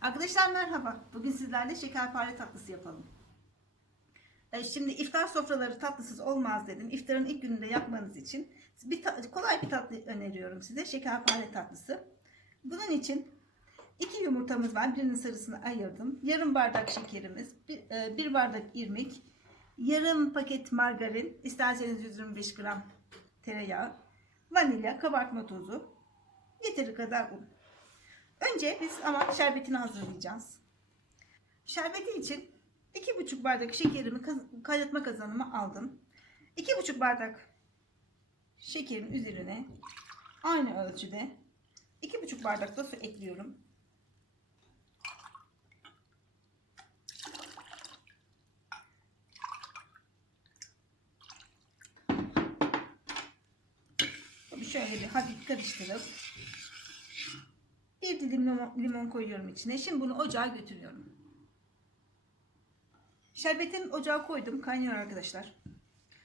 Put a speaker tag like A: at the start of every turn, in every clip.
A: Arkadaşlar merhaba. Bugün sizlerle şekerpare tatlısı yapalım. E, Şimdi iftar sofraları tatlısız olmaz dedim. İftarın ilk gününde yapmanız için bir kolay bir tatlı öneriyorum size. Şekerpare tatlısı. Bunun için iki yumurtamız var. Birinin sarısını ayırdım. Yarım bardak şekerimiz, bir, e, bir bardak irmik, yarım paket margarin, isterseniz 125 gram tereyağı, vanilya, kabartma tozu, yeteri kadar un. Önce biz ama şerbetini hazırlayacağız. Şerbeti için 2,5 bardak şekerimi kaynatma kazanıma aldım. 2,5 bardak şekerin üzerine aynı ölçüde 2,5 bardak da su ekliyorum. Şöyle bir hafif karıştırıp bir dilim limon, limon koyuyorum içine. Şimdi bunu ocağa götürüyorum. Şerbetin ocağa koydum. Kaynıyor arkadaşlar.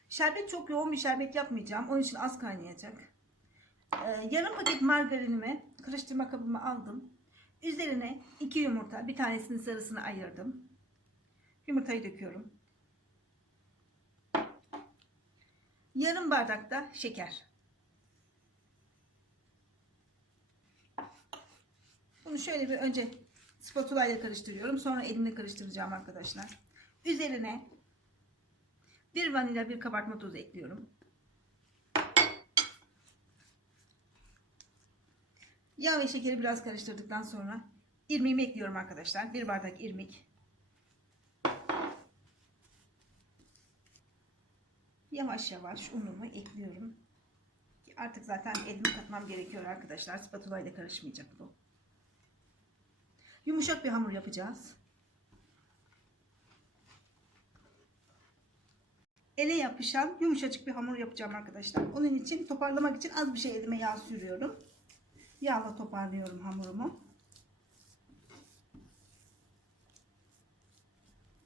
A: Şerbet çok yoğun bir şerbet yapmayacağım. Onun için az kaynayacak. Ee, yarım paket margarinimi karıştırma kabıma aldım. Üzerine iki yumurta. Bir tanesinin sarısını ayırdım. Yumurtayı döküyorum. Yarım bardak da şeker. Bunu şöyle bir önce spatula ile karıştırıyorum. Sonra elimle karıştıracağım arkadaşlar. Üzerine bir vanilya bir kabartma tozu ekliyorum. Yağ ve şekeri biraz karıştırdıktan sonra irmiğimi ekliyorum arkadaşlar. Bir bardak irmik. Yavaş yavaş unumu ekliyorum. Artık zaten elimi katmam gerekiyor arkadaşlar. Spatula ile karışmayacak bu. Yumuşak bir hamur yapacağız. Ele yapışan yumuşacık bir hamur yapacağım arkadaşlar. Onun için toparlamak için az bir şey elime yağ sürüyorum. Yağla toparlıyorum hamurumu.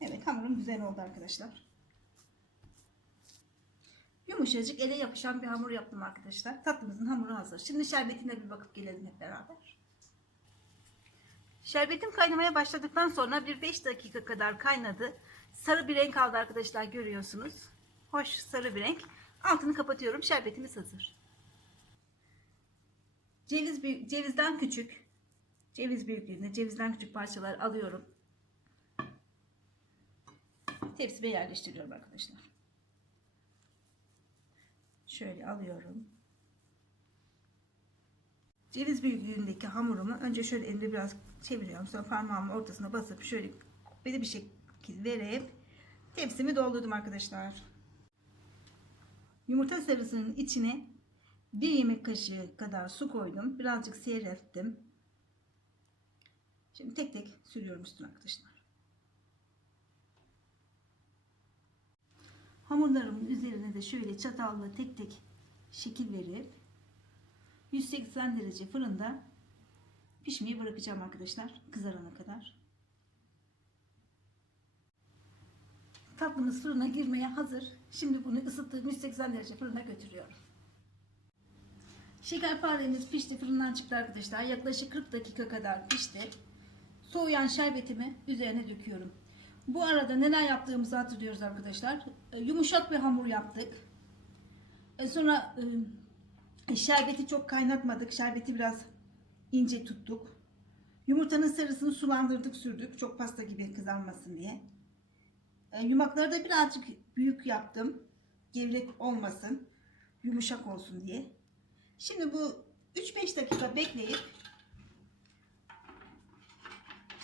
A: Evet hamurum güzel oldu arkadaşlar. Yumuşacık ele yapışan bir hamur yaptım arkadaşlar. Tatlımızın hamuru hazır. Şimdi şerbetine bir bakıp gelelim hep beraber. Şerbetim kaynamaya başladıktan sonra bir 5 dakika kadar kaynadı. Sarı bir renk aldı arkadaşlar görüyorsunuz. Hoş sarı bir renk. Altını kapatıyorum. Şerbetimiz hazır. Ceviz cevizden küçük, ceviz büyüklüğünde cevizden küçük parçalar alıyorum. Tepsime yerleştiriyorum arkadaşlar. Şöyle alıyorum. Ceviz büyüklüğündeki hamurumu önce şöyle elimde biraz çeviriyorum. Sonra parmağımın ortasına basıp şöyle böyle bir şekil verip tepsimi doldurdum arkadaşlar. Yumurta sarısının içine bir yemek kaşığı kadar su koydum. Birazcık seyrettim. Şimdi tek tek sürüyorum üstüne arkadaşlar. Hamurlarımın üzerine de şöyle çatalla tek tek şekil verip 180 derece fırında pişmeyi bırakacağım arkadaşlar kızarana kadar. Tatlımız fırına girmeye hazır. Şimdi bunu ısıttığım 180 derece fırına götürüyorum. Şekerparemiz pişti fırından çıktı arkadaşlar. Yaklaşık 40 dakika kadar pişti. Soğuyan şerbetimi üzerine döküyorum. Bu arada neler yaptığımızı hatırlıyoruz arkadaşlar. Yumuşak bir hamur yaptık. E, Sonra e, Şerbeti çok kaynatmadık. Şerbeti biraz ince tuttuk. Yumurtanın sarısını sulandırdık sürdük. Çok pasta gibi kızarmasın diye. E, yumakları da birazcık büyük yaptım. Gevrek olmasın. Yumuşak olsun diye. Şimdi bu 3-5 dakika bekleyip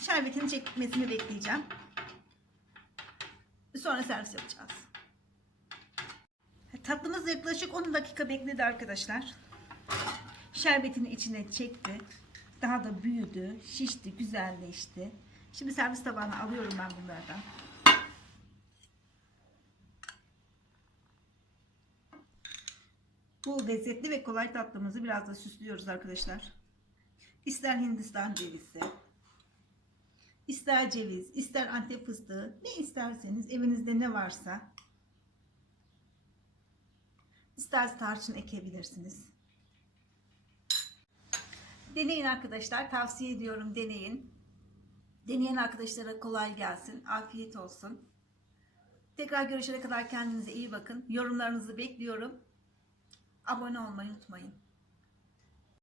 A: şerbetini çekmesini bekleyeceğim. Sonra servis yapacağız. Tatlımız yaklaşık 10 dakika bekledi arkadaşlar. Şerbetini içine çekti. Daha da büyüdü, şişti, güzelleşti. Şimdi servis tabağına alıyorum ben bunlardan. Bu lezzetli ve kolay tatlımızı biraz da süslüyoruz arkadaşlar. İster Hindistan cevizi, ister ceviz, ister antep fıstığı, ne isterseniz evinizde ne varsa İster tarçın ekebilirsiniz. Deneyin arkadaşlar. Tavsiye ediyorum deneyin. Deneyen arkadaşlara kolay gelsin. Afiyet olsun. Tekrar görüşene kadar kendinize iyi bakın. Yorumlarınızı bekliyorum. Abone olmayı unutmayın.